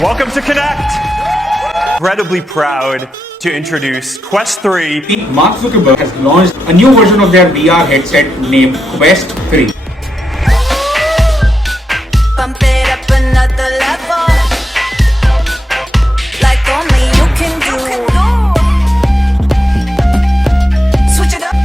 Welcome to Connect! Incredibly proud to introduce Quest 3. Mark Zuckerberg has launched a new version of their VR headset named Quest 3. Bump it up another level, like only you can do. Switch it up,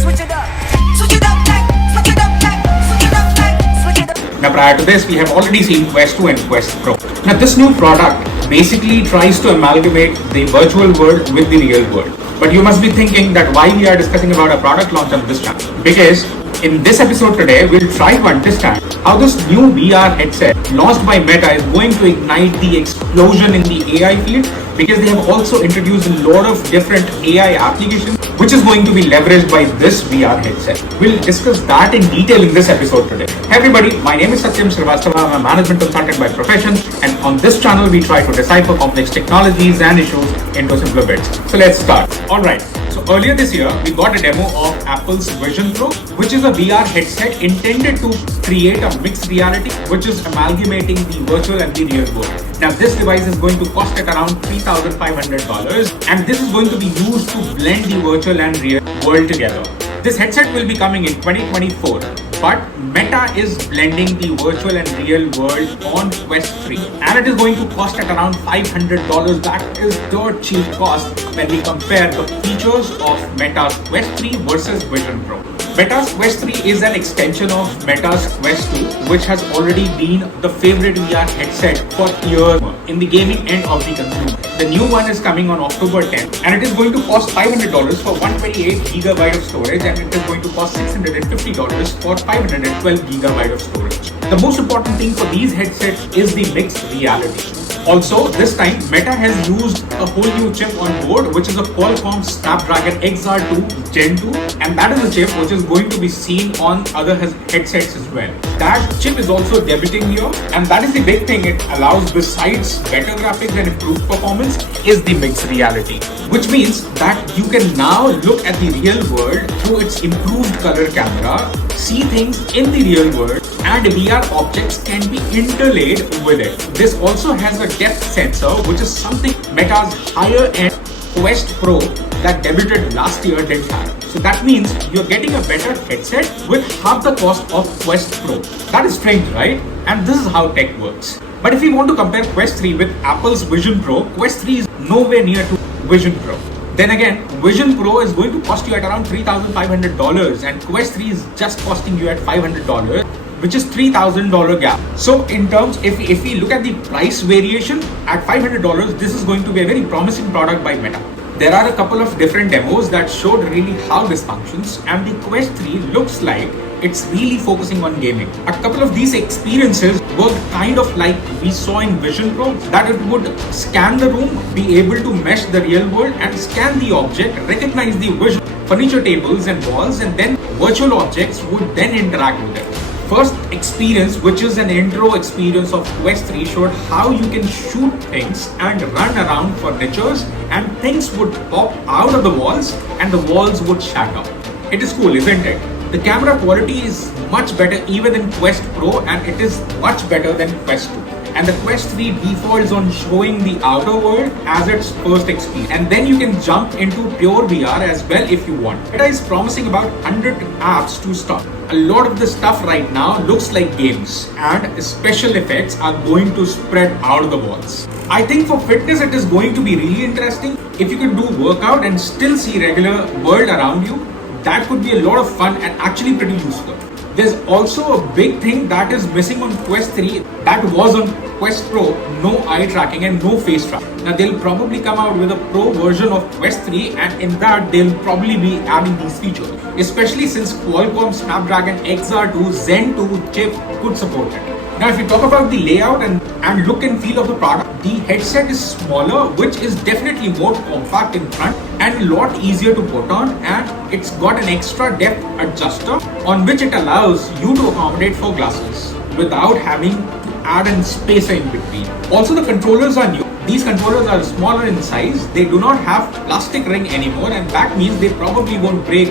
switch it up, switch it up, like, switch it up, like, switch it up, like, switch it up. Now prior to this, we have already seen Quest 2 and Quest Pro. Now this new product basically tries to amalgamate the virtual world with the real world. But you must be thinking that why we are discussing about a product launch on this channel. Because in this episode today, we'll try to understand how this new VR headset launched by Meta is going to ignite the explosion in the AI field, because they have also introduced a lot of different AI applications which is going to be leveraged by this VR headset. We'll discuss that in detail in this episode today. Hey everybody, my name is Satyam Srivastava. I'm a management consultant by profession, and on this channel we try to decipher complex technologies and issues into simpler bits. So let's start. Alright, so earlier this year we got a demo of Apple's Vision Pro, which is a VR headset intended to create a mixed reality which is amalgamating the virtual and the real world. Now this device is going to cost at around $3,500, and this is going to be used to blend the virtual and real world together. This headset will be coming in 2024, but Meta is blending the virtual and real world on Quest 3, and it is going to cost at around $500. That is dirt cheap cost when we compare the features of Meta's Quest 3 versus Vision Pro. Meta's Quest 3 is an extension of Meta's Quest 2, which has already been the favorite VR headset for years in the gaming end of the consumer. The new one is coming on October 10th, and it is going to cost $500 for 128GB of storage, and it is going to cost $650 for 512GB of storage. The most important thing for these headsets is the mixed reality. Also, this time Meta has used a whole new chip on board, which is a Qualcomm Snapdragon XR2 Gen 2, and that is a chip which is going to be seen on other headsets as well. That chip is also debuting here, and that is the big thing it allows. Besides better graphics and improved performance, is the mixed reality, which means that you can now look at the real world through its improved color camera, see things in the real world, and VR objects can be interlaid with it. This also has a depth sensor, which is something Meta's higher end Quest Pro that debuted last year didn't have. So that means you're getting a better headset with half the cost of Quest Pro. That is strange, right? And this is how tech works. But if you want to compare Quest 3 with Apple's Vision Pro, Quest 3 is nowhere near to Vision Pro. Then again, Vision Pro is going to cost you at around $3,500, and Quest 3 is just costing you at $500, which is $3,000 gap. So in terms, if we look at the price variation at $500, this is going to be a very promising product by Meta. There are a couple of different demos that showed really how this functions, and the Quest 3 looks like it's really focusing on gaming. A couple of these experiences work kind of like we saw in Vision Pro, that it would scan the room, be able to mesh the real world and scan the object, recognize the visual, furniture tables and walls, and then virtual objects would then interact with it. First experience, which is an intro experience of Quest 3, showed how you can shoot things and run around furnitures, and things would pop out of the walls and the walls would shatter. It is cool, isn't it? The camera quality is much better even in Quest Pro, and it is much better than Quest 2. And the Quest 3 defaults on showing the outer world as its first experience, and then you can jump into pure VR as well if you want. Meta is promising about 100 apps to start. A lot of the stuff right now looks like games, and special effects are going to spread out of the walls. I think for fitness it is going to be really interesting. If you could do workout and still see regular world around you, that could be a lot of fun and actually pretty useful. There's also a big thing that is missing on Quest 3 that was on Quest Pro: no eye tracking and no face tracking. Now they'll probably come out with a pro version of Quest 3, and in that they'll probably be adding these features, especially since Qualcomm Snapdragon XR2 Gen 2 chip could support it. Now if you talk about the layout and look and feel of the product, the headset is smaller, which is definitely more compact in front and a lot easier to put on, and it's got an extra depth adjuster on which it allows you to accommodate for glasses without having to add in spacer in between. Also, the controllers are new. These controllers are smaller in size. They do not have plastic ring anymore, and that means they probably won't break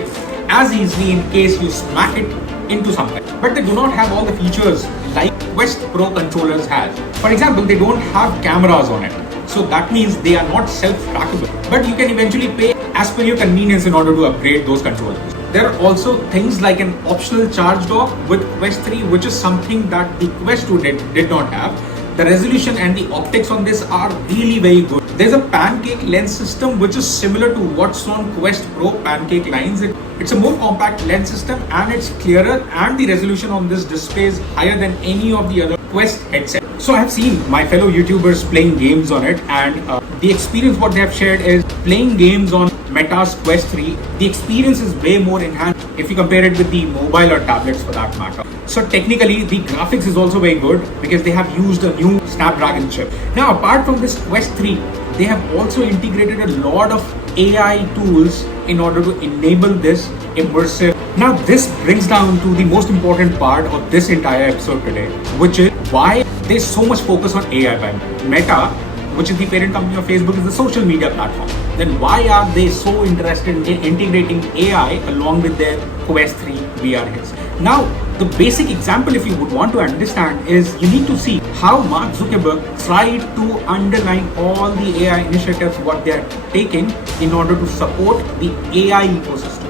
as easily in case you smack it into something. But they do not have all the features like Quest Pro controllers has. For example, they don't have cameras on it. So that means they are not self-trackable. But you can eventually pay as per your convenience in order to upgrade those controllers. There are also things like an optional charge dock with Quest 3, which is something that the Quest 2 did not have. The resolution and the optics on this are really very good. There's a pancake lens system which is similar to what's on Quest Pro pancake lines. It's a more compact lens system and it's clearer, and the resolution on this display is higher than any of the other Quest headsets. So I have seen my fellow YouTubers playing games on it, and the experience what they have shared is playing games on Meta's Quest 3. The experience is way more enhanced if you compare it with the mobile or tablets for that matter. So technically the graphics is also very good because they have used a new Snapdragon chip. Now apart from this Quest 3, they have also integrated a lot of AI tools in order to enable this immersive. Now this brings down to the most important part of this entire episode today, which is why there's so much focus on AI by Meta, which is the parent company of Facebook, is the social media platform. Then why are they so interested in integrating AI along with their Quest 3 VR headsets? Now, the basic example, if you would want to understand, is you need to see how Mark Zuckerberg tried to underline all the AI initiatives what they are taking in order to support the AI ecosystem.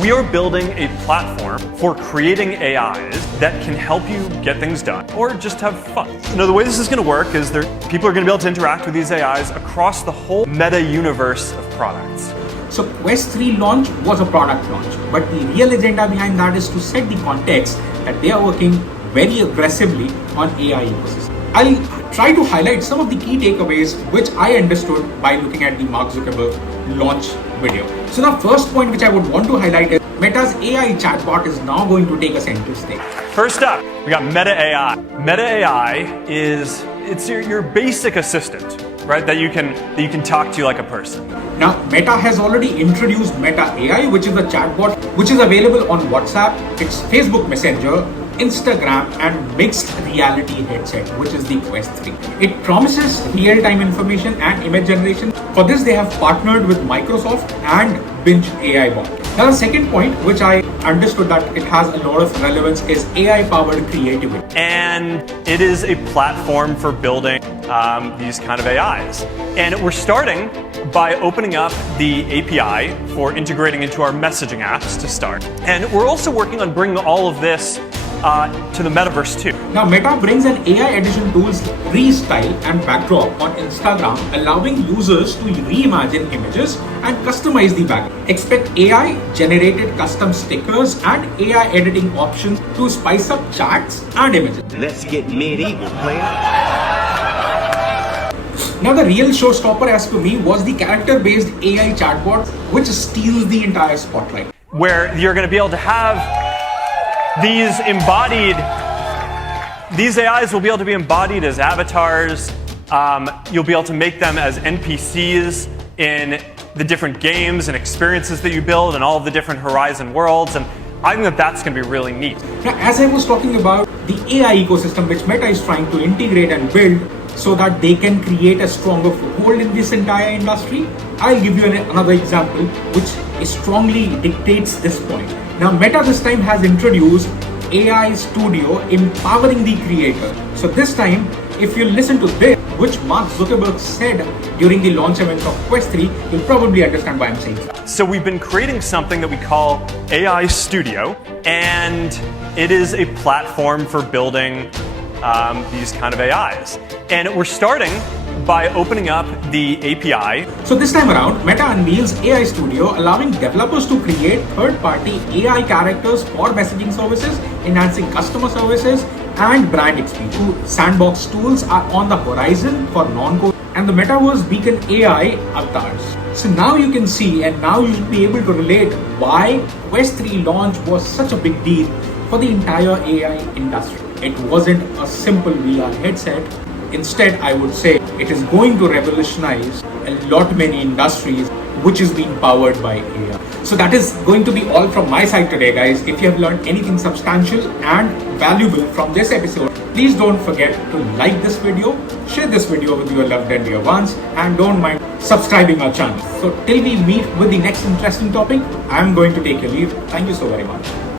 We are building a platform for creating AIs that can help you get things done or just have fun. You know, the way this is going to work is people are going to be able to interact with these AIs across the whole meta universe of products. So Quest 3 launch was a product launch, but the real agenda behind that is to set the context that they are working very aggressively on AI ecosystem. I'll try to highlight some of the key takeaways which I understood by looking at the Mark Zuckerberg launch video. So the first point which I would want to highlight is Meta's AI chatbot is now going to take a center stage. First up, we got Meta AI. Meta AI is your basic assistant, right? That you can talk to like a person. Now, Meta has already introduced Meta AI, which is a chatbot which is available on WhatsApp, it's Facebook Messenger, Instagram, and mixed reality headset, which is the Quest 3. It promises real-time information and image generation. For this, they have partnered with Microsoft and Binge AI bot. Now, the second point, which I understood that it has a lot of relevance, is AI-powered creativity. And it is a platform for building these kind of AIs. And we're starting by opening up the API for integrating into our messaging apps to start. And we're also working on bringing all of this to the metaverse too. Now Meta brings an AI edition tools Restyle and Backdrop on Instagram, allowing users to reimagine images and customize the background. Expect AI generated custom stickers and AI editing options to spice up chats and images. Let's get medieval, player. Now the real showstopper as per me was the character-based AI chatbot, which steals the entire spotlight. Where you're going to be able to have these AIs will be able to be embodied as avatars. You'll be able to make them as NPCs in the different games and experiences that you build and all of the different Horizon worlds. And I think that that's going to be really neat. Now, as I was talking about the AI ecosystem which Meta is trying to integrate and build so that they can create a stronger foothold in this entire industry, I'll give you another example which strongly dictates this point. Now Meta this time has introduced AI Studio empowering the creator. So this time, if you listen to this, which Mark Zuckerberg said during the launch event of Quest 3, you'll probably understand why I'm saying that. So we've been creating something that we call AI Studio, and it is a platform for building these kind of AIs. And we're starting by opening up the API. So this time around, Meta unveils AI Studio, allowing developers to create third-party AI characters for messaging services, enhancing customer services and brand experience. Sandbox tools are on the horizon for non-code and the Metaverse Beacon AI avatars. So now you can see, and now you'll be able to relate why Quest 3 launch was such a big deal for the entire AI industry. It wasn't a simple VR headset. Instead, I would say it is going to revolutionize a lot many industries which is being powered by AI. So that is going to be all from my side today, guys. If you have learned anything substantial and valuable from this episode, please don't forget to like this video, share this video with your loved and dear ones, and don't mind subscribing our channel. So till we meet with the next interesting topic, I'm going to take a leave. Thank you so very much.